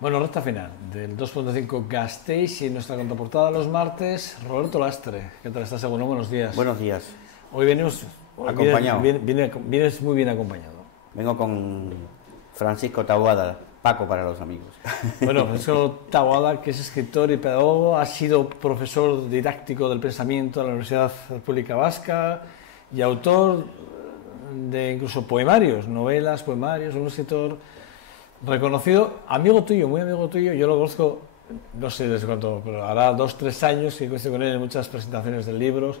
Bueno, recta final del 2.5 Gasteiz y en nuestra contraportada los martes, Roberto Lastre. ¿Qué tal estás, Seguno? Buenos días. Buenos días. Hoy venimos... Acompañado. Vienes muy bien acompañado. Vengo con Francisco Taboada, Paco para los amigos. Bueno, Francisco Taboada, que es escritor y pedagogo, ha sido profesor didáctico del pensamiento en la Universidad Pública Vasca y autor de incluso poemarios, novelas, poemarios, un escritor reconocido, amigo tuyo, muy amigo tuyo. Yo lo conozco, no sé desde cuánto, pero hará 2-3 años que coincido con él en muchas presentaciones de libros.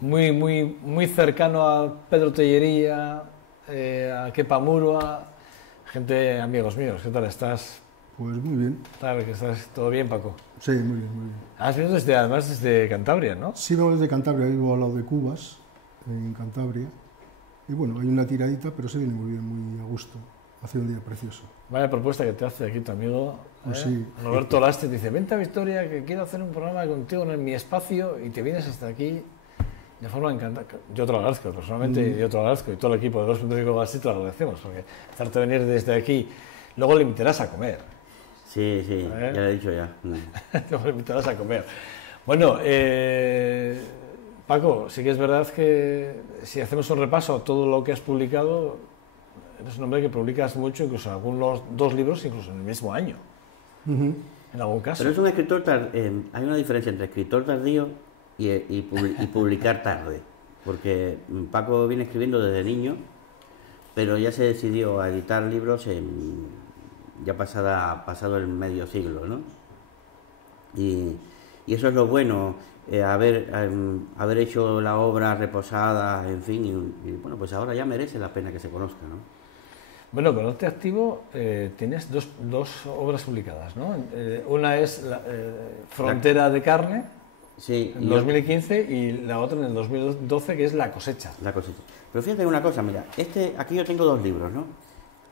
Muy cercano a Pedro Tellería, a Kepa Murua, gente, amigos míos. ¿Qué tal estás? Pues muy bien. Claro que estás todo bien, Paco. Sí, muy bien, muy bien. Has venido además desde Cantabria, ¿no? Sí, vengo desde Cantabria, vivo al lado de Cubas, en Cantabria. Y bueno, hay una tiradita, pero se viene muy bien, muy a gusto. Hace un día precioso. Vaya propuesta que te hace aquí tu amigo, pues sí. Roberto Lastre. Dice, vente a Victoria, que quiero hacer un programa contigo en mi espacio, y te vienes hasta aquí de forma encantada. Yo te lo agradezco personalmente, yo te lo agradezco, y todo el equipo de 2.5 Gasteiz te lo agradecemos, porque hacerte venir desde aquí, luego le invitarás a comer. Sí, ya lo he dicho ya. Luego le invitarás a comer. Bueno, Paco, sí que es verdad que si hacemos un repaso a todo lo que has publicado, eres un hombre que publicas mucho, incluso algunos 2 libros, incluso en el mismo año, en algún caso. Pero es un escritor hay una diferencia entre escritor tardío y publicar tarde, porque Paco viene escribiendo desde niño, pero ya se decidió a editar libros ya pasado el medio siglo, ¿no? Y eso es lo bueno, haber hecho la obra reposada, en fin, y bueno, pues ahora ya merece la pena que se conozca, ¿no? Bueno, con Arte Activo tienes dos obras publicadas, ¿no? Una es Frontera de Carne, sí, en 2015, y la otra en el 2012, que es La Cosecha. La Cosecha. Pero fíjate una cosa, mira, aquí yo tengo 2 libros, ¿no?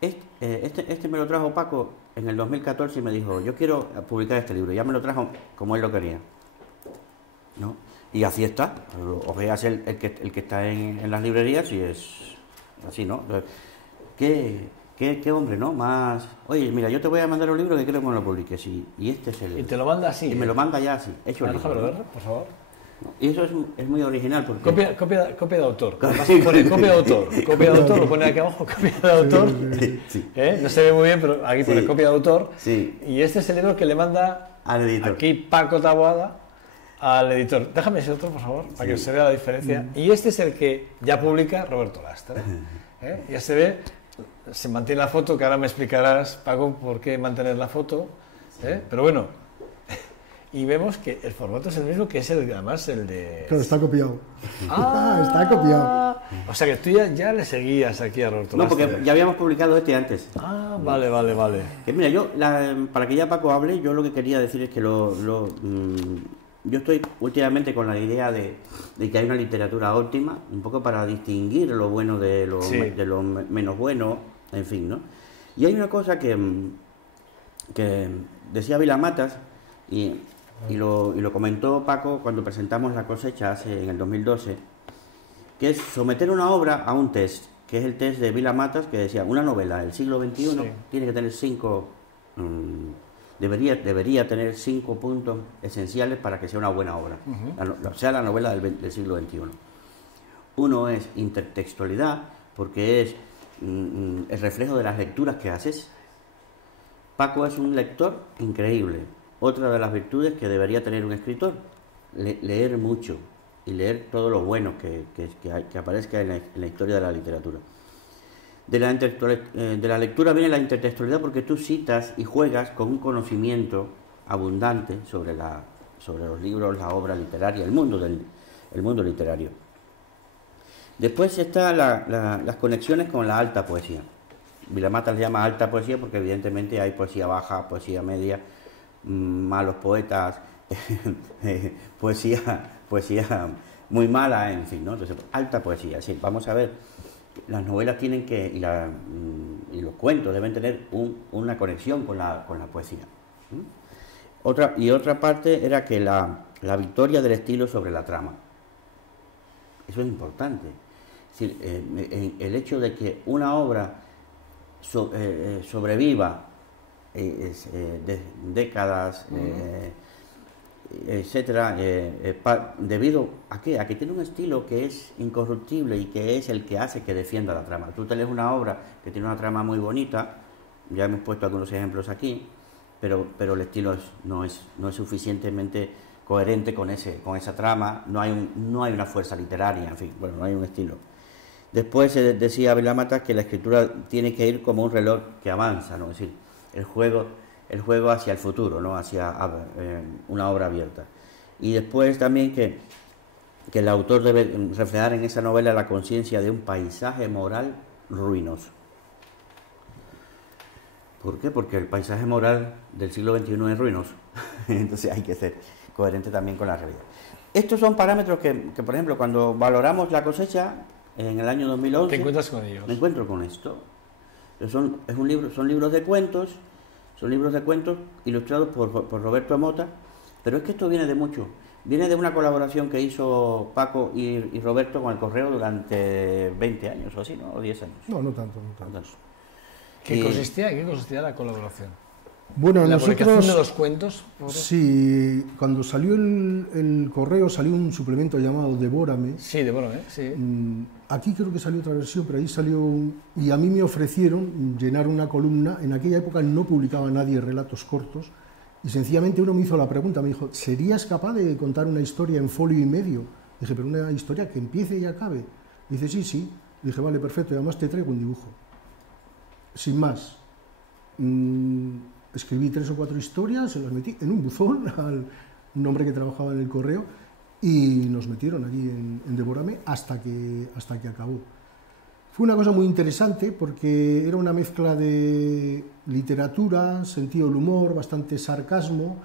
Este me lo trajo Paco en el 2014 y me dijo, yo quiero publicar este libro. Ya me lo trajo como él lo quería, ¿no? Y así está. Os veas el que está en las librerías y es así, ¿no? ¿Qué hombre, ¿no? Más... Oye, mira, yo te voy a mandar un libro que quiero que me lo publiques. Y este es el... Y te lo manda así. Y me lo manda ya así, hecho el Déjame libro, ver, por favor. Y eso es muy original porque... Copia de autor. Además pone copia de autor. Copia de autor, lo pone aquí abajo, copia de autor. Sí. No se ve muy bien, pero aquí pone copia de autor. Sí. Y este es el libro que le manda al editor. Aquí Paco Taboada al editor. Déjame ese otro, por favor, para que se vea la diferencia. Y este es el que ya publica Roberto Lastre. Ya se ve, se mantiene la foto, que ahora me explicarás, Paco, por qué mantener la foto. Pero bueno... Y vemos que el formato es el mismo, que es además el de... Claro, está copiado. Está copiado. O sea que tú ya le seguías aquí a Roberto No, Lastre. porque ya habíamos publicado este antes. Vale. Que mira, para que ya Paco hable, yo lo que quería decir es que yo estoy últimamente con la idea de que hay una literatura óptima, un poco para distinguir lo bueno de lo menos bueno, en fin, ¿no? Y hay una cosa que decía Vilamatas, y lo comentó Paco cuando presentamos La Cosecha en el 2012, que es someter una obra a un test, que es el test de Vilamatas, que decía, una novela del siglo XXI tiene que tener 5... debería tener 5 puntos esenciales para que sea una buena obra, sea la novela del siglo XXI. Uno es intertextualidad, porque es el reflejo de las lecturas que haces. Paco es un lector increíble. Otra de las virtudes que debería tener un escritor, leer mucho y leer todo lo bueno que aparezca en la historia de la literatura. De la lectura viene la intertextualidad, porque tú citas y juegas con un conocimiento abundante sobre los libros, la obra literaria, el mundo literario. Después están las conexiones con la alta poesía. Vilamatas le llama alta poesía porque evidentemente hay poesía baja, poesía media, malos poetas, poesía muy mala, en fin, ¿no? Entonces, alta poesía, sí. Vamos a ver, las novelas tienen que, y los cuentos deben tener una conexión con la poesía. Otra parte era que la victoria del estilo sobre la trama. Eso es importante. Es decir, el hecho de que una obra sobreviva décadas, etcétera, debido a qué, a que tiene un estilo que es incorruptible y que es el que hace que defienda la trama. Tú te lees una obra que tiene una trama muy bonita, ya hemos puesto algunos ejemplos aquí, pero el estilo no es suficientemente coherente con esa trama, no hay una fuerza literaria, en fin, bueno, no hay un estilo. Después decía Vilámatas que la escritura tiene que ir como un reloj que avanza, ¿no? Es decir, el juego hacia el futuro, ¿no? Hacia una obra abierta. Y después también que el autor debe reflejar en esa novela la conciencia de un paisaje moral ruinoso. ¿Por qué? Porque el paisaje moral del siglo XXI es ruinoso. Entonces hay que ser coherente también con la realidad. Estos son parámetros que, por ejemplo, cuando valoramos La cosecha en el año 2011... ¿Te encuentras con ellos? Me encuentro con esto. Son libros de cuentos. Son libros de cuentos ilustrados por Roberto Mota, pero es que esto viene de mucho. Viene de una colaboración que hizo Paco y Roberto con El Correo durante 20 años o así, ¿no? O 10 años. No tanto. ¿En qué consistía la colaboración? Bueno, ¿La nosotros... publicación de los cuentos? Sí, cuando salió el Correo salió un suplemento llamado Devórame. Sí, Devórame, sí. Aquí creo que salió otra versión, pero ahí salió... Y a mí me ofrecieron llenar una columna. En aquella época no publicaba nadie relatos cortos. Y sencillamente uno me hizo la pregunta, me dijo, ¿serías capaz de contar una historia en folio y medio? Dije, pero una historia que empiece y acabe. Dice, sí. Dije, vale, perfecto, y además te traigo un dibujo. Sin más. Escribí 3 o 4 historias, se las metí en un buzón al un hombre que trabajaba en el Correo y nos metieron allí en Devórame hasta que acabó. Fue una cosa muy interesante porque era una mezcla de literatura, sentido del humor, bastante sarcasmo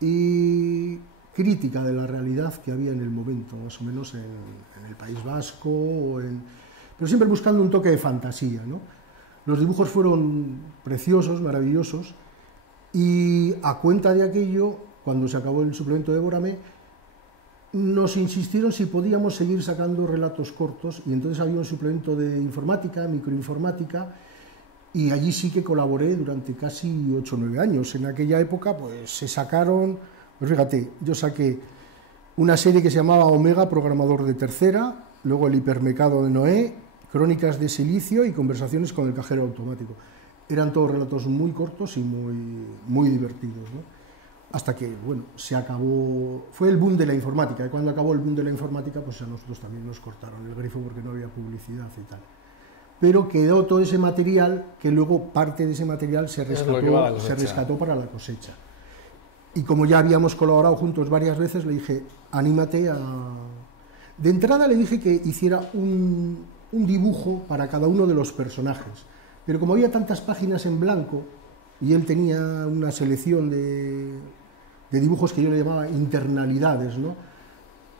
y crítica de la realidad que había en el momento, más o menos en el País Vasco, pero siempre buscando un toque de fantasía, ¿no? Los dibujos fueron preciosos, maravillosos, y a cuenta de aquello, cuando se acabó el suplemento de Devórame, nos insistieron si podíamos seguir sacando relatos cortos, y entonces había un suplemento de informática, microinformática, y allí sí que colaboré durante casi 8 o 9 años. En aquella época pues se sacaron, pues fíjate, yo saqué una serie que se llamaba Omega, programador de tercera, luego El hipermercado de Noé, Crónicas de Silicio y Conversaciones con el cajero automático. Eran todos relatos muy cortos y muy divertidos, ¿no? Hasta que, bueno, se acabó... Fue el boom de la informática, y cuando acabó el boom de la informática, pues a nosotros también nos cortaron el grifo porque no había publicidad y tal. Pero quedó todo ese material, que luego parte de ese material se rescató para La cosecha. Y como ya habíamos colaborado juntos varias veces, le dije, anímate a... De entrada le dije que hiciera un dibujo para cada uno de los personajes. Pero como había tantas páginas en blanco, y él tenía una selección de dibujos que yo le llamaba internalidades, ¿no?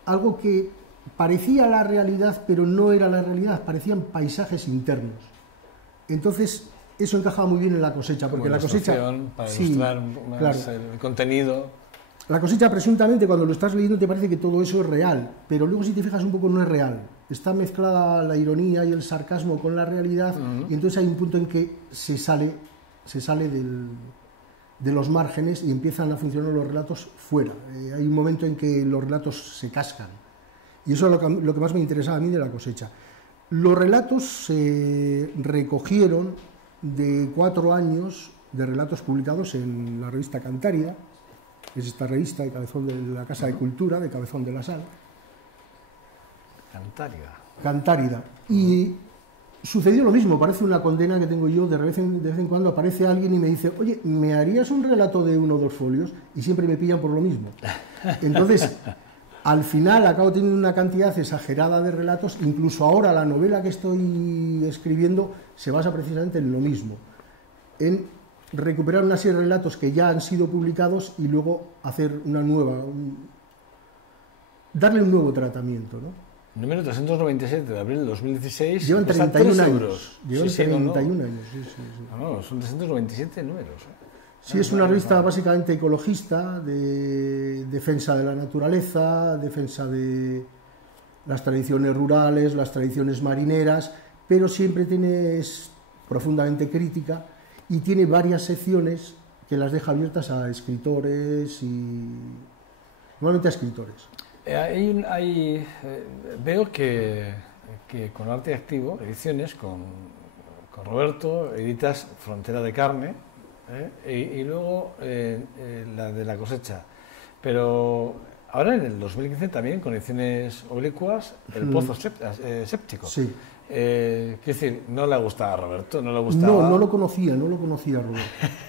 Algo que parecía la realidad, pero no era la realidad, parecían paisajes internos. Entonces, eso encajaba muy bien en La cosecha, porque La cosecha... Para ilustrar más el contenido. La cosecha, presuntamente, cuando lo estás leyendo te parece que todo eso es real, pero luego si te fijas un poco no es real. Está mezclada la ironía y el sarcasmo con la realidad, y entonces hay un punto en que se sale de los márgenes y empiezan a funcionar los relatos fuera. Hay un momento en que los relatos se cascan. Y eso es lo que más me interesaba a mí de La cosecha. Los relatos se recogieron de 4 años de relatos publicados en la revista Cantárida, es esta revista de Cabezón de la Casa de Cultura, de Cabezón de la Sal. Cantárida. Y sucedió lo mismo, parece una condena que tengo yo, de vez en cuando aparece alguien y me dice, oye, ¿me harías un relato de 1 o 2 folios? Y siempre me pillan por lo mismo. Entonces, al final acabo teniendo una cantidad exagerada de relatos, incluso ahora la novela que estoy escribiendo se basa precisamente en lo mismo, en recuperar una serie de relatos que ya han sido publicados y luego hacer una nueva, darle un nuevo tratamiento, ¿no? Número 397 de abril de 2016. Llevan 31 años. Llevan 31 años, sí. No, son 397 números. Sí, es una revista básicamente ecologista, de defensa de la naturaleza, defensa de las tradiciones rurales, las tradiciones marineras, pero siempre es profundamente crítica y tiene varias secciones que las deja abiertas a escritores y normalmente a escritores. Veo que con Arte Activo, ediciones, con Roberto, editas Frontera de Carne, y luego la de La Cosecha. Pero ahora en el 2015 también, con ediciones oblicuas, El Pozo Séptico. Sí. Quiero decir, no le gustaba a Roberto, no le gustaba... No lo conocía Roberto.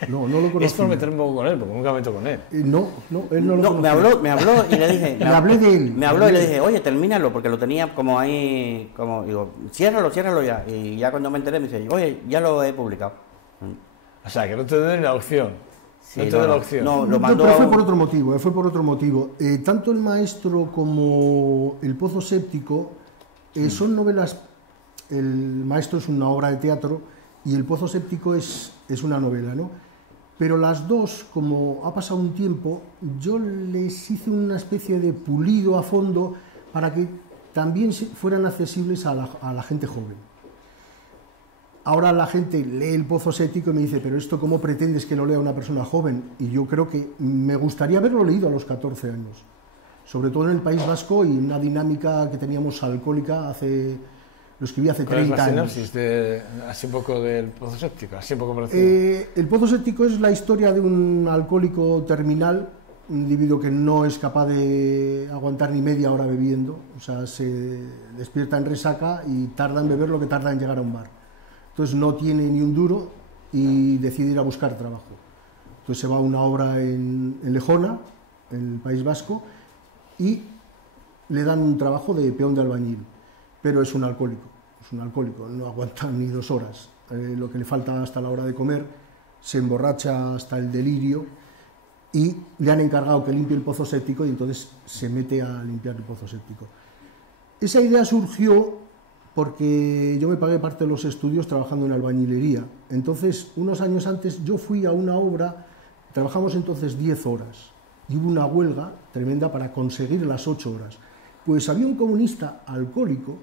No lo conocía. Es por meterme un poco con él, porque nunca me meto con él. Él no lo conocía. Me habló y le dije... Le hablé de él. Me habló y le dije, oye, termínalo, porque lo tenía como ahí, como, digo, ciérralo ya. Y ya cuando me enteré me dice, oye, ya lo he publicado. O sea, que no te doy la opción. Sí, no te doy la opción. No, lo mandó pero fue por otro motivo. Tanto El Maestro como El Pozo Séptico son novelas. El Maestro es una obra de teatro y El Pozo Séptico es una novela, ¿no? Pero las dos, como ha pasado un tiempo, yo les hice una especie de pulido a fondo para que también fueran accesibles a la gente joven. Ahora la gente lee El Pozo Séptico y me dice, pero esto ¿cómo pretendes que lo lea una persona joven? Y yo creo que me gustaría haberlo leído a los 14 años, sobre todo en el País Vasco y una dinámica que teníamos alcohólica lo escribí hace 30 años. ¿Cuál es la así un poco del Pozo Séptico? Así un poco parecido. El Pozo Séptico es la historia de un alcohólico terminal, un individuo que no es capaz de aguantar ni media hora bebiendo, o sea, se despierta en resaca y tarda en beber lo que tarda en llegar a un bar. Entonces no tiene ni un duro y decide ir a buscar trabajo. Entonces se va a una obra en Lejona, en el País Vasco, y le dan un trabajo de peón de albañil, pero es un alcohólico, no aguanta ni 2 horas. Lo que le falta hasta la hora de comer, se emborracha hasta el delirio y le han encargado que limpie el pozo séptico y entonces se mete a limpiar el pozo séptico. Esa idea surgió porque yo me pagué parte de los estudios trabajando en albañilería. Entonces, unos años antes, yo fui a una obra, trabajamos entonces 10 horas, y hubo una huelga tremenda para conseguir las 8 horas. Pues había un comunista alcohólico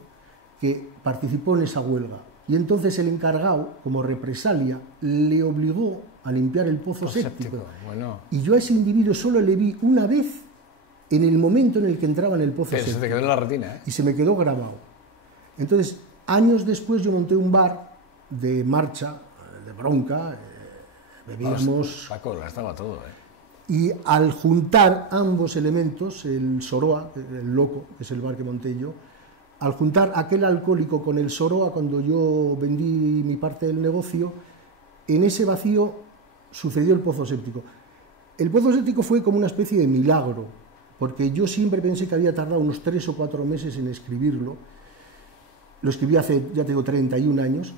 que participó en esa huelga, y entonces el encargado, como represalia, le obligó a limpiar el pozo séptico. Bueno. Y yo a ese individuo solo le vi una vez en el momento en el que entraba en el pozo séptico. Se te quedó en la retina, ¿eh? Y se me quedó grabado. Entonces, años después yo monté un bar de marcha, de bronca, bebíamos... Paco, la estaba todo, ¿eh? Y al juntar ambos elementos, el Soroa, el Loco, que es el bar que monté yo, al juntar aquel alcohólico con el Soroa, cuando yo vendí mi parte del negocio, en ese vacío sucedió el pozo séptico. El pozo séptico fue como una especie de milagro, porque yo siempre pensé que había tardado unos 3 o 4 meses en escribirlo. Lo escribí hace, ya tengo 31 años,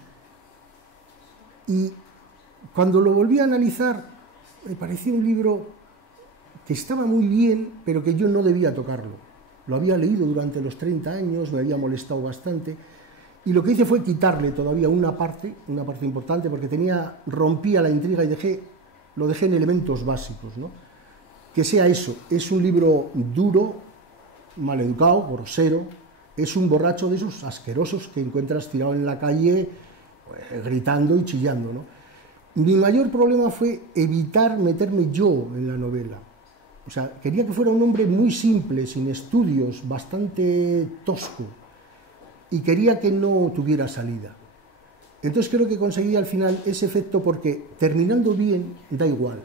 y cuando lo volví a analizar, me pareció un libro que estaba muy bien, pero que yo no debía tocarlo. Lo había leído durante los 30 años, me había molestado bastante, y lo que hice fue quitarle todavía una parte importante, porque rompía la intriga y lo dejé en elementos básicos, ¿no? Que sea eso, es un libro duro, maleducado, grosero. Es un borracho de esos asquerosos que encuentras tirado en la calle, gritando y chillando, ¿no? Mi mayor problema fue evitar meterme yo en la novela. O sea, quería que fuera un hombre muy simple, sin estudios, bastante tosco, y quería que no tuviera salida. Entonces creo que conseguí al final ese efecto porque terminando bien da igual,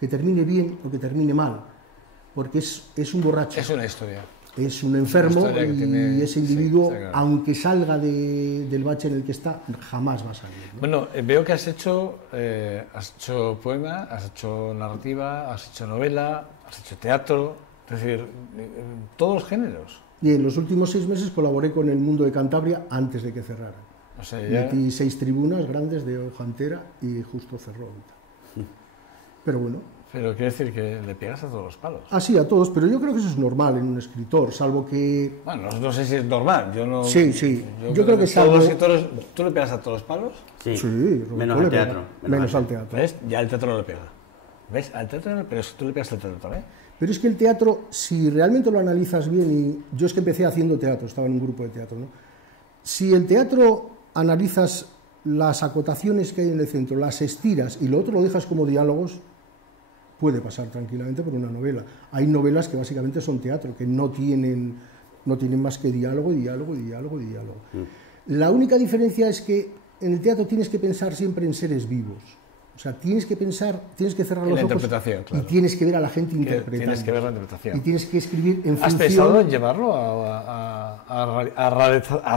que termine bien o que termine mal, porque es un borracho. Es una historia. Es un enfermo y ese individuo, sí, claro, aunque salga del bache en el que está, jamás va a salir, ¿no? Bueno, veo que has hecho poema, has hecho narrativa, has hecho novela, has hecho teatro, es decir, todos los géneros. Y en los últimos 6 meses colaboré con El Mundo de Cantabria antes de que cerraran. O sea, ya... Metí 6 tribunas grandes de hoja entera y justo cerró. Pero bueno. Pero quiere decir que le pegas a todos los palos. Ah, sí, a todos, pero yo creo que eso es normal en un escritor, salvo que... Bueno, no sé si es normal, yo no... Sí, yo creo que todos los escritores... ¿Tú le pegas a todos los palos? Sí, menos al teatro. Menos al teatro. ¿Ves? Ya el teatro no le pega. ¿Ves? Al teatro no, pero tú le pegas al teatro también. Pero es que el teatro, si realmente lo analizas bien, y yo es que empecé haciendo teatro, estaba en un grupo de teatro, ¿no? Si el teatro analizas las acotaciones que hay en el centro, las estiras y lo otro lo dejas como diálogos, puede pasar tranquilamente por una novela. Hay novelas que básicamente son teatro, que no tienen más que diálogo y diálogo y diálogo y diálogo. La única diferencia es que en el teatro tienes que pensar siempre en seres vivos. O sea, tienes que pensar, tienes que cerrar los ojos claro. y tienes que ver a la gente interpretando. Tienes que ver la interpretación. Y tienes que escribir en función... ¿Has pensado en llevarlo a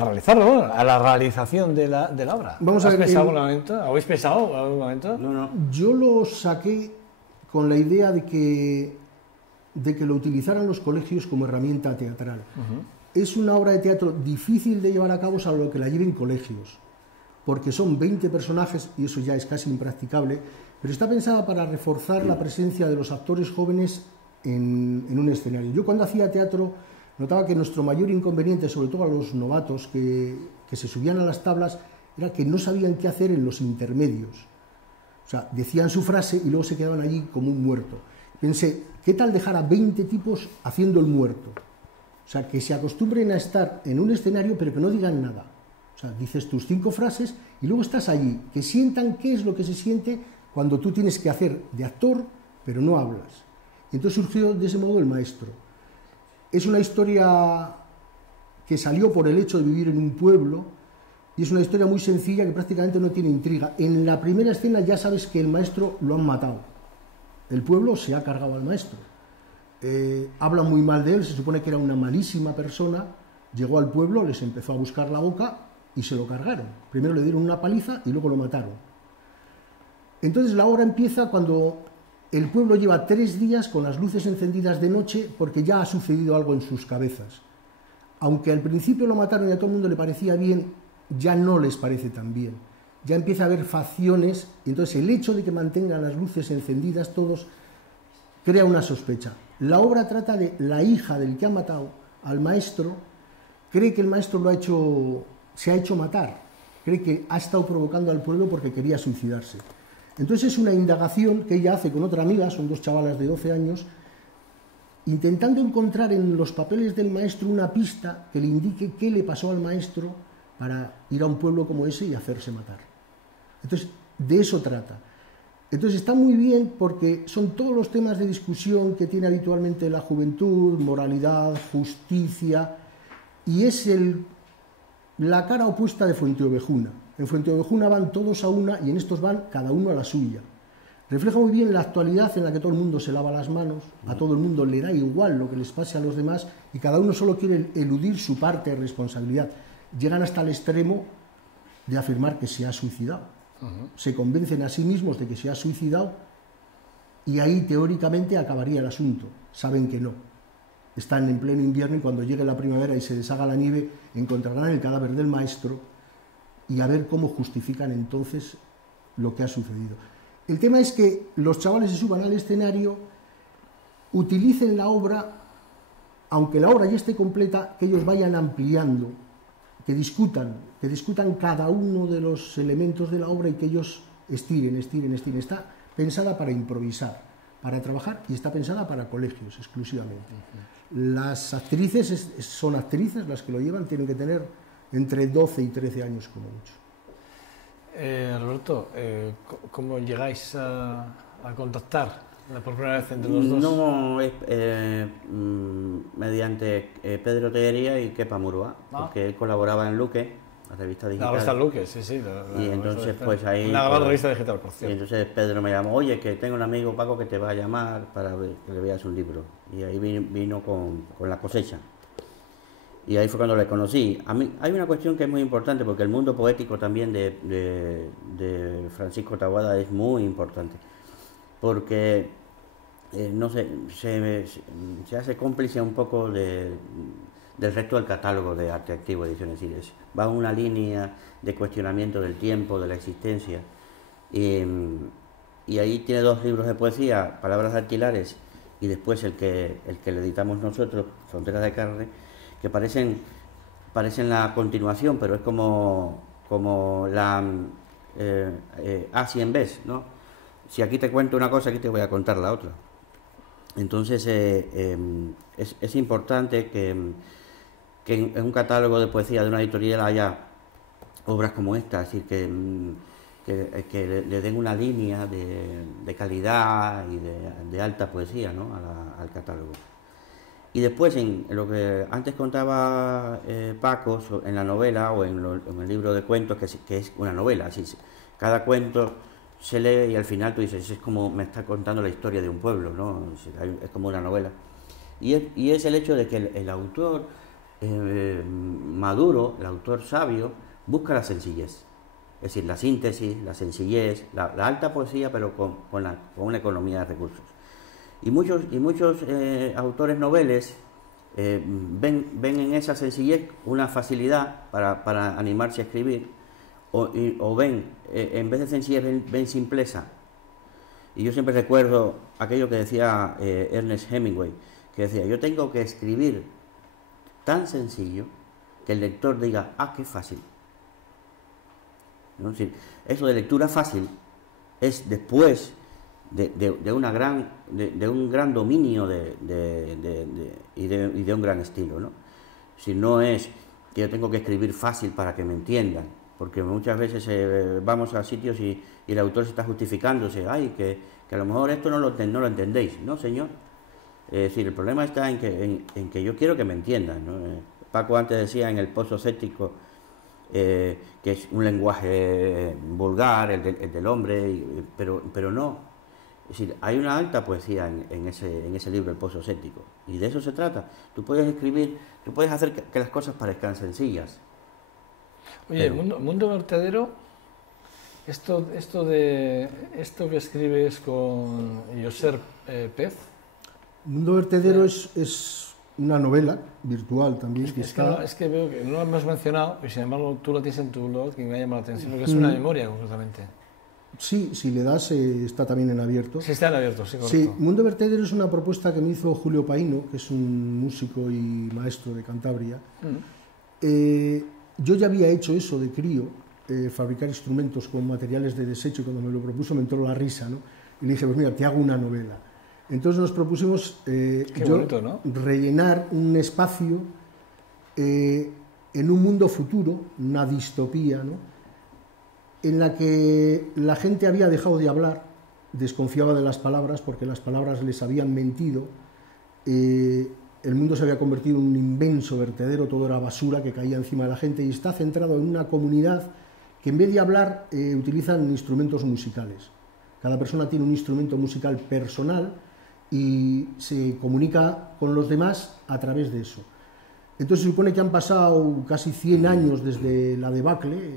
realizarlo, bueno, a la realización de la obra? Vamos a ver, ¿Habéis pensado en algún momento? No. Yo lo saqué con la idea de que lo utilizaran los colegios como herramienta teatral. Es una obra de teatro difícil de llevar a cabo, salvo que la lleven colegios, porque son 20 personajes y eso ya es casi impracticable, pero está pensada para reforzar la presencia de los actores jóvenes en un escenario. Yo cuando hacía teatro notaba que nuestro mayor inconveniente, sobre todo a los novatos que se subían a las tablas, era que no sabían qué hacer en los intermedios. O sea, decían su frase y luego se quedaban allí como un muerto. Pensé, ¿qué tal dejar a 20 tipos haciendo el muerto? O sea, que se acostumbren a estar en un escenario pero que no digan nada. O sea, dices tus 5 frases y luego estás allí, que sientan qué es lo que se siente cuando tú tienes que hacer de actor, pero no hablas. Y entonces surgió de ese modo El Maestro. Es una historia que salió por el hecho de vivir en un pueblo y es una historia muy sencilla que prácticamente no tiene intriga. En la primera escena ya sabes que el maestro lo han matado. El pueblo se ha cargado al maestro. Hablan muy mal de él, se supone que era una malísima persona, llegó al pueblo, les empezó a buscar la boca y se lo cargaron. Primero le dieron una paliza y luego lo mataron. Entonces la obra empieza cuando el pueblo lleva 3 días con las luces encendidas de noche porque ya ha sucedido algo en sus cabezas. Aunque al principio lo mataron y a todo el mundo le parecía bien, ya no les parece tan bien. Ya empieza a haber facciones y entonces el hecho de que mantengan las luces encendidas todos crea una sospecha. La obra trata de la hija del que ha matado al maestro, cree que el maestro se ha hecho matar, cree que ha estado provocando al pueblo porque quería suicidarse. Entonces es una indagación que ella hace con otra amiga, son 2 chavalas de 12 años, intentando encontrar en los papeles del maestro una pista que le indique qué le pasó al maestro para ir a un pueblo como ese y hacerse matar. Entonces, de eso trata. Entonces está muy bien porque son todos los temas de discusión que tiene habitualmente la juventud, moralidad, justicia, y es la cara opuesta de Fuenteovejuna. En Fuenteovejuna van todos a una y en estos van cada uno a la suya. Refleja muy bien la actualidad en la que todo el mundo se lava las manos, a todo el mundo le da igual lo que les pase a los demás y cada uno solo quiere eludir su parte de responsabilidad. Llegan hasta el extremo de afirmar que se ha suicidado. Se convencen a sí mismos de que se ha suicidado y ahí teóricamente acabaría el asunto. Saben que no. Están en pleno invierno y cuando llegue la primavera y se deshaga la nieve encontrarán el cadáver del maestro y a ver cómo justifican entonces lo que ha sucedido. El tema es que los chavales se suban al escenario, utilicen la obra, aunque la obra ya esté completa, que ellos vayan ampliando, que discutan cada uno de los elementos de la obra y que ellos estiren. Está pensada para improvisar, para trabajar y está pensada para colegios exclusivamente. Las actrices son actrices, las que lo llevan, tienen que tener entre 12 y 13 años como mucho. Roberto, ¿cómo llegáis a contactar por primera vez entre los dos? No, mediante Pedro Tellería y Kepa Murúa, porque él colaboraba en Luque, la revista digital. La revista Luque, sí. Y entonces pues ahí... Una gran revista digital, por cierto. Y entonces Pedro me llamó, oye, que tengo un amigo Paco que te va a llamar para que le veas un libro. Y ahí vino con La cosecha. Y ahí fue cuando le conocí. A mí hay una cuestión que es muy importante, porque el mundo poético también de Francisco Taboada es muy importante. Porque, no sé, se hace cómplice un poco del resto del catálogo de Arte Activo Ediciones Iles. Va en una línea de cuestionamiento del tiempo, de la existencia. Y ahí tiene 2 libros de poesía, Palabras Alquilares, y después el que le editamos nosotros, Fronteras de Carne, que parecen la continuación, pero es como la A 100 veces, ¿no? Si aquí te cuento una cosa, aquí te voy a contar la otra. Entonces es importante que en un catálogo de poesía de una editorial haya obras como esta, es decir, que le den una línea de calidad y de alta poesía, ¿no?, al catálogo. Y después, en lo que antes contaba Paco, en la novela o en el libro de cuentos, que es una novela, así, cada cuento se lee y al final tú dices, es como me está contando la historia de un pueblo, ¿no? Es como una novela. Y es el hecho de que el autor maduro, el autor sabio, busca la sencillez. Es decir, la síntesis, la sencillez, la alta poesía, pero con una economía de recursos. Y muchos autores noveles ven en esa sencillez una facilidad para animarse a escribir, o ven, en vez de sencillez, ven simpleza. Y yo siempre recuerdo aquello que decía Ernest Hemingway, que decía, yo tengo que escribir tan sencillo que el lector diga, ah, qué fácil. ¿No? Es decir, eso de lectura fácil es después de un gran dominio y de un gran estilo, ¿no? Si no es que yo tengo que escribir fácil para que me entiendan, porque muchas veces vamos a sitios y el autor se está justificándose, ay, que a lo mejor esto no lo entendéis. No, señor. Es decir, el problema está en que yo quiero que me entiendan, ¿no? Paco antes decía en el post-sociético que es un lenguaje vulgar, el del hombre, pero no. Es decir, hay una alta poesía en ese libro, el post-sociético, y de eso se trata. Tú puedes escribir, tú puedes hacer que las cosas parezcan sencillas. Oye, el mundo vertedero, esto que escribes con Yoser Pez. Mundo vertedero es una novela virtual también. Es que veo que no lo hemos mencionado, y sin embargo tú lo tienes en tu blog y me ha llamado la atención, porque es una memoria concretamente. Sí, si le das, está también en abierto. Sí, está en abierto, sí, correcto. Sí, Mundo vertedero es una propuesta que me hizo Julio Paino, que es un músico y maestro de Cantabria. Yo ya había hecho eso de crío, fabricar instrumentos con materiales de desecho, y cuando me lo propuso me entró la risa, ¿no? Y le dije, pues mira, te hago una novela. Entonces nos propusimos bonito, ¿no?, rellenar un espacio en un mundo futuro, una distopía, ¿no?, en la que la gente había dejado de hablar, desconfiaba de las palabras porque las palabras les habían mentido, el mundo se había convertido en un inmenso vertedero, todo era basura que caía encima de la gente, y está centrado en una comunidad que en vez de hablar utilizan instrumentos musicales. Cada persona tiene un instrumento musical personal y se comunica con los demás a través de eso. Entonces se supone que han pasado casi 100 años desde la debacle,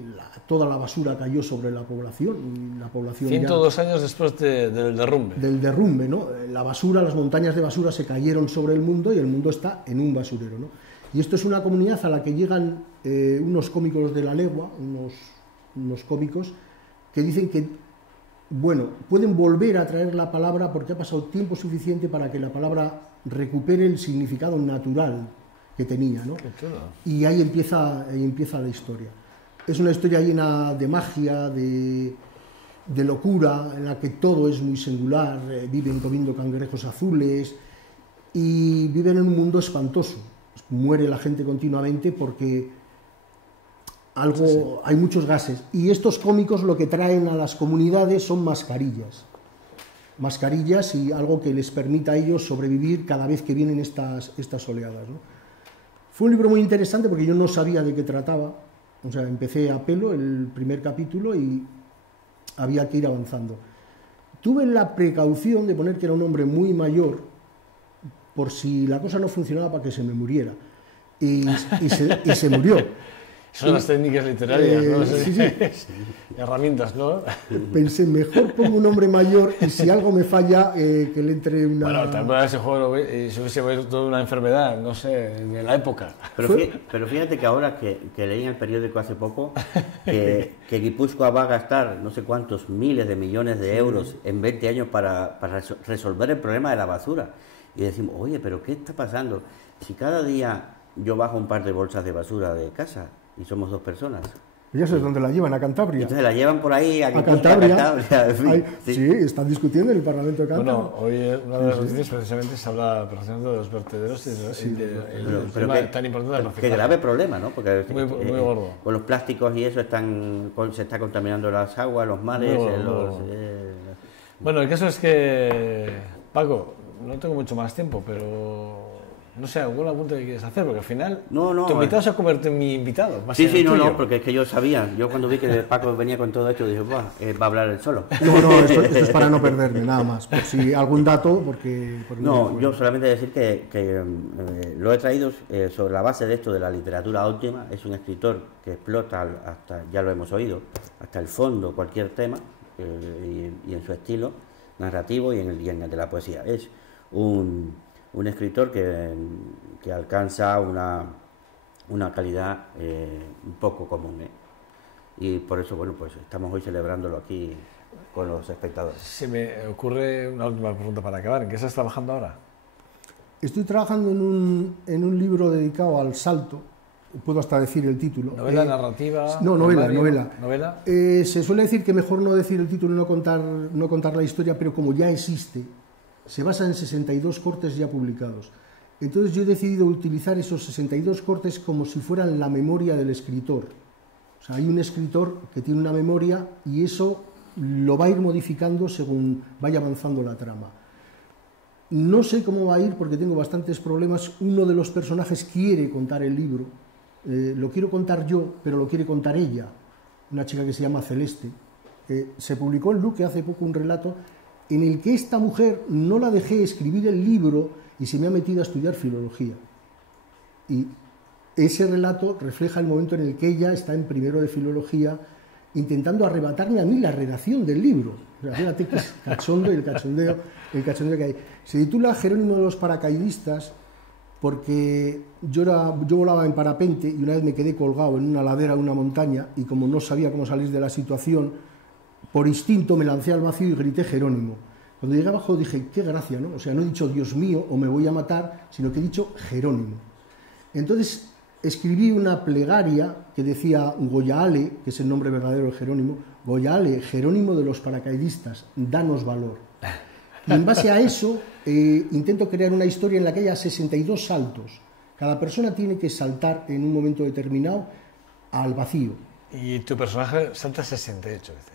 toda la basura cayó sobre la población. Y la población 102 años después del derrumbe. Del derrumbe, ¿no? La basura, las montañas de basura se cayeron sobre el mundo y el mundo está en un basurero, ¿no? Y esto es una comunidad a la que llegan unos cómicos de la legua, unos cómicos que dicen que, bueno, pueden volver a traer la palabra porque ha pasado tiempo suficiente para que la palabra recupere el significado natural que tenía, ¿no? Y ahí empieza la historia. Es una historia llena de magia, de locura, en la que todo es muy singular, viven comiendo cangrejos azules y viven en un mundo espantoso. Muere la gente continuamente porque hay muchos gases. Y estos cómicos lo que traen a las comunidades son mascarillas y algo que les permita a ellos sobrevivir cada vez que vienen estas oleadas, ¿no? Fue un libro muy interesante porque yo no sabía de qué trataba, o sea, empecé a pelo el primer capítulo y había que ir avanzando. Tuve la precaución de poner que era un hombre muy mayor, por si la cosa no funcionaba, para que se me muriera, y se murió. Son las técnicas literarias, ¿no? Sí. Herramientas, ¿no? Pensé, mejor pongo un hombre mayor y si algo me falla, que le entre una... Bueno, también ese juego se hubiese vuelto una enfermedad, no sé, de la época. Pero fíjate que ahora que leí en el periódico hace poco que Guipúzcoa va a gastar no sé cuántos miles de millones de euros en 20 años para resolver el problema de la basura. Y decimos, oye, pero ¿qué está pasando? Si cada día yo bajo un par de bolsas de basura de casa y somos 2 personas, Ya sabes dónde la llevan, a Cantabria. Entonces la llevan por ahí A Cantabria. en fin, Ay, sí. sí, están discutiendo en el Parlamento de Cantabria. Bueno, hoy una de las noticias precisamente se habla precisamente de los vertederos y del tema tan importante del Qué reciclaje. grave problema, ¿no? Porque Muy gordo. con los plásticos y eso se está contaminando las aguas, los mares, Muy gordo. Bueno, el caso es que, Paco, no tengo mucho más tiempo, pero no sé, algún apunte que quieres hacer, porque al final No, tu invitado se ha convertido en mi invitado. Va a Sí, ser sí, el no, tuyo. porque es que yo sabía, yo cuando vi que Paco venía con todo esto, dije, "Buah, va a hablar él solo". No, esto es para no perderme, nada más. Por si algún dato, porque No, yo solamente decir que lo he traído sobre la base de esto de la literatura óptima. Es un escritor que explota hasta, ya lo hemos oído, hasta el fondo cualquier tema y en su estilo narrativo y en el de la poesía. Es un escritor que alcanza una calidad un poco común, y por eso, bueno, pues estamos hoy celebrándolo aquí con los espectadores. Se me ocurre una última pregunta para acabar. ¿En qué estás trabajando ahora? estoy trabajando en un libro dedicado al salto, puedo hasta decir el título. ¿Novela, narrativa? No, novela, poemario, novela. ¿Novela? Se suele decir que mejor no decir el título y no contar la historia, pero como ya existe, se basa en 62 cortes ya publicados. Entonces yo he decidido utilizar esos 62 cortes como si fueran la memoria del escritor. O sea, hay un escritor que tiene una memoria y eso lo va a ir modificando según vaya avanzando la trama. No sé cómo va a ir porque tengo bastantes problemas. Uno de los personajes quiere contar el libro, lo quiero contar yo, pero lo quiere contar ella, una chica que se llama Celeste. Se publicó en Luque hace poco un relato en el que esta mujer no la dejé escribir el libro y se me ha metido a estudiar filología. Y ese relato refleja el momento en el que ella está en primero de filología intentando arrebatarme a mí la redacción del libro. O sea, fíjate que es cachondo y el cachondeo que hay. Se titula Jerónimo de los paracaidistas porque yo volaba en parapente y una vez me quedé colgado en una ladera de una montaña y como no sabía cómo salir de la situación, por instinto me lancé al vacío y grité Jerónimo. Cuando llegué abajo dije, qué gracia, ¿no? O sea, no he dicho Dios mío o me voy a matar, sino que he dicho Jerónimo. Entonces escribí una plegaria que decía Goyaale, que es el nombre verdadero de Jerónimo, Goyaale, Jerónimo de los paracaidistas, danos valor. Y en base a eso intento crear una historia en la que haya 62 saltos. Cada persona tiene que saltar en un momento determinado al vacío. Y tu personaje salta 68 veces.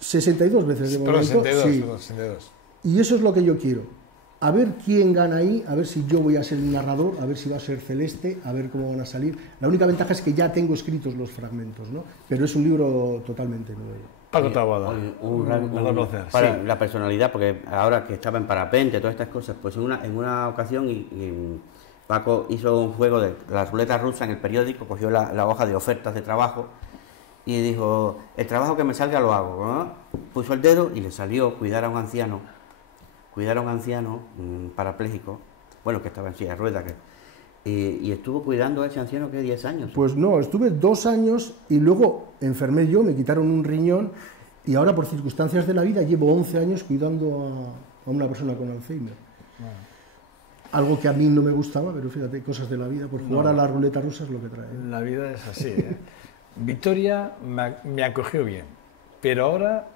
62 veces de momento. 62, sí. 62. Y eso es lo que yo quiero. A ver quién gana ahí, a ver si yo voy a ser el narrador, a ver si va a ser Celeste, a ver cómo van a salir. La única ventaja es que ya tengo escritos los fragmentos, ¿no? Pero es un libro totalmente nuevo. Paco Taboada, Un gran placer. para Sí. la personalidad, porque ahora que estaba en parapente, todas estas cosas, pues en una ocasión Paco hizo un juego de la ruleta rusa en el periódico, cogió la hoja de ofertas de trabajo y dijo, el trabajo que me salga lo hago, ¿no? Puso el dedo y le salió cuidar a un anciano parapléjico, bueno, que estaba en silla de ruedas, y estuvo cuidando a ese anciano que 10 años. Pues no, estuve 2 años y luego enfermé yo, me quitaron un riñón y ahora por circunstancias de la vida llevo 11 años cuidando a una persona con Alzheimer. Algo que a mí no me gustaba, pero fíjate, cosas de la vida, por jugar a la ruleta rusa es lo que trae. La vida es así, ¿eh? Victoria me acogió bien, pero ahora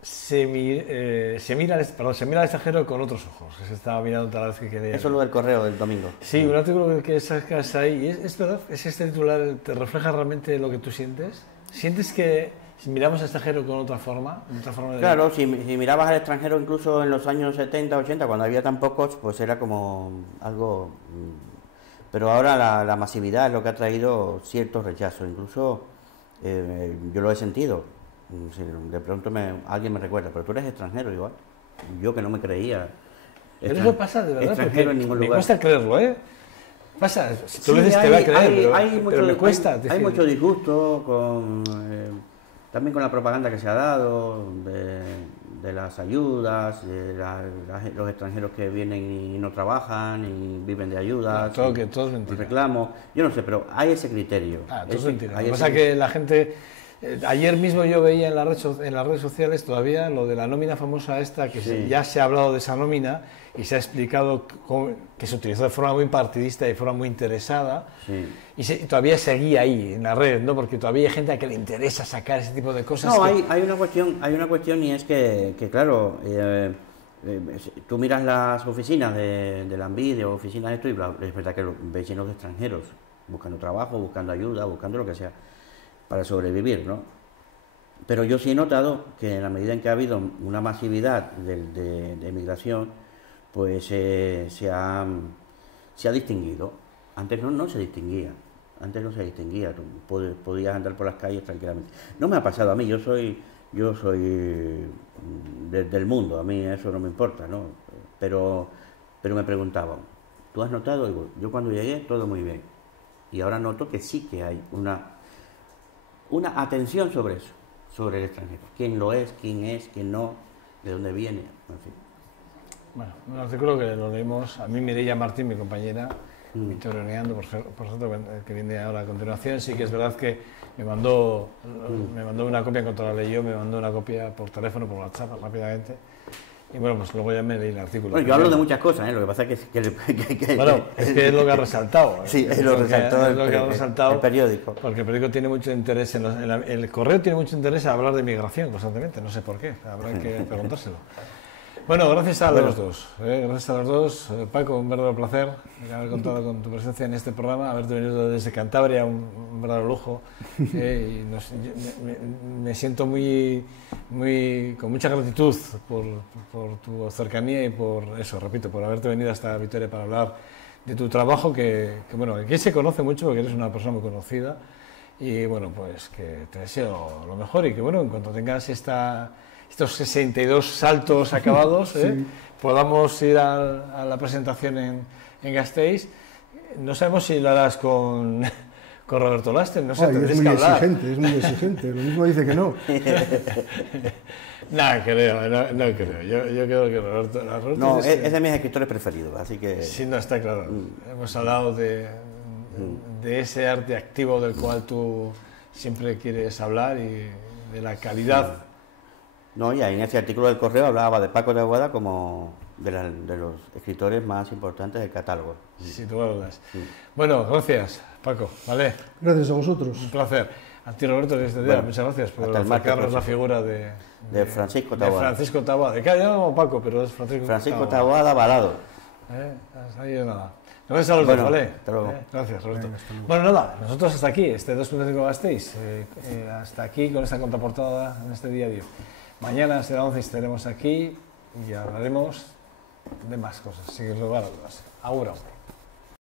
se mira al extranjero con otros ojos, que se estaba mirando tal vez que quería. Eso es lo del correo del domingo. Sí, un artículo que sacas ahí, y es verdad, es este titular, ¿te refleja realmente lo que tú sientes? ¿Sientes que si miramos al extranjero con otra forma de... Claro, si mirabas al extranjero incluso en los años 70, 80, cuando había tan pocos, pues era como algo... Pero ahora la masividad es lo que ha traído cierto rechazo, incluso yo lo he sentido. Si de pronto alguien me recuerda, pero tú eres extranjero igual. Yo que no me creía. Pero eso pasa de verdad, extranjero porque en ningún me lugar. cuesta creerlo, ¿eh? Pasa, si tú Sí, lo dices te va a creer, pero me cuesta. Hay mucho disgusto también con la propaganda que se ha dado de las ayudas, de los extranjeros que vienen y no trabajan y viven de ayudas. Todo es mentira. Reclamos. Yo no sé, pero hay ese criterio. Todo es mentira. Lo que Hay pasa es que la gente Ayer mismo yo veía en las redes sociales todavía lo de la nómina famosa esta, que Sí. ya se ha hablado de esa nómina y se ha explicado que se utilizó de forma muy partidista y de forma muy interesada. Sí. Y todavía seguía ahí en la red, ¿no? Porque todavía hay gente a que le interesa sacar ese tipo de cosas. No, que... hay una cuestión y es que claro, tú miras las oficinas de la Envidia o oficinas de esto y es verdad que ves llenos de extranjeros buscando trabajo, buscando ayuda, buscando lo que sea para sobrevivir, ¿no? Pero yo sí he notado que en la medida en que ha habido una masividad de emigración, pues se ha distinguido. Antes no se distinguía. Antes no se distinguía. Tú podías andar por las calles tranquilamente. No me ha pasado a mí. Yo soy del mundo. A mí eso no me importa, ¿no? Pero me preguntaban, ¿tú has notado? Digo, yo cuando llegué todo muy bien. Y ahora noto que sí que hay una atención sobre eso, sobre el extranjero. ¿Quién lo es? ¿Quién es? ¿Quién no? ¿De dónde viene? En fin. Bueno, un artículo que lo leímos a mí, Mireia Martín, mi compañera, Vitoreando, por cierto, que viene ahora a continuación. Sí que es verdad que me mandó una copia, en cuanto la leyó, me mandó una copia por teléfono, por WhatsApp, rápidamente. Y bueno, pues luego ya me leí el artículo. Bueno, yo hablo de muchas cosas, ¿eh? Lo que pasa es que bueno, es que es lo que ha resaltado. Sí, es lo que ha resaltado el periódico. Porque el periódico tiene mucho interés, el correo tiene mucho interés en hablar de migración constantemente, no sé por qué, habrá que preguntárselo. Bueno, gracias a los dos. Gracias a los dos. Paco, un verdadero placer haber contado con tu presencia en este programa, haberte venido desde Cantabria, un verdadero lujo. Y me siento con mucha gratitud por tu cercanía y por eso, repito, por haberte venido hasta Vitoria para hablar de tu trabajo, que bueno, aquí se conoce mucho porque eres una persona muy conocida. Y bueno, pues que te deseo lo mejor y que bueno, en cuanto tengas estos 62 saltos acabados, sí, podamos ir a la presentación en Gasteiz. No sabemos si lo harás con Roberto Lasten, no sé, tendréis que hablar. Es muy exigente, lo mismo dice que no. No creo. Yo creo que Roberto no, es de mis escritores preferidos, así que... Sí, no, está claro. Hemos hablado de ese arte activo del cual tú siempre quieres hablar y de la calidad. No, y en ese artículo del Correo hablaba de Paco de Aguada como de los escritores más importantes del catálogo. Sí, tú lo das. Bueno, gracias, Paco, ¿vale? Gracias a vosotros. Un placer. A ti, Roberto, muchas gracias por acercarnos la figura de Francisco Taboada. De Francisco Taboada. De cada llamo Paco, pero es Francisco Taboada Balado. Ahí es nada. Gracias a los dos, ¿vale? Gracias, Roberto. Bueno, nada, nosotros hasta aquí, 2.5 Gasteiz, hasta aquí con esta contraportada en este día a día. Mañana será 11 y estaremos aquí y hablaremos de más cosas, sin lugar a dudas. Ahora.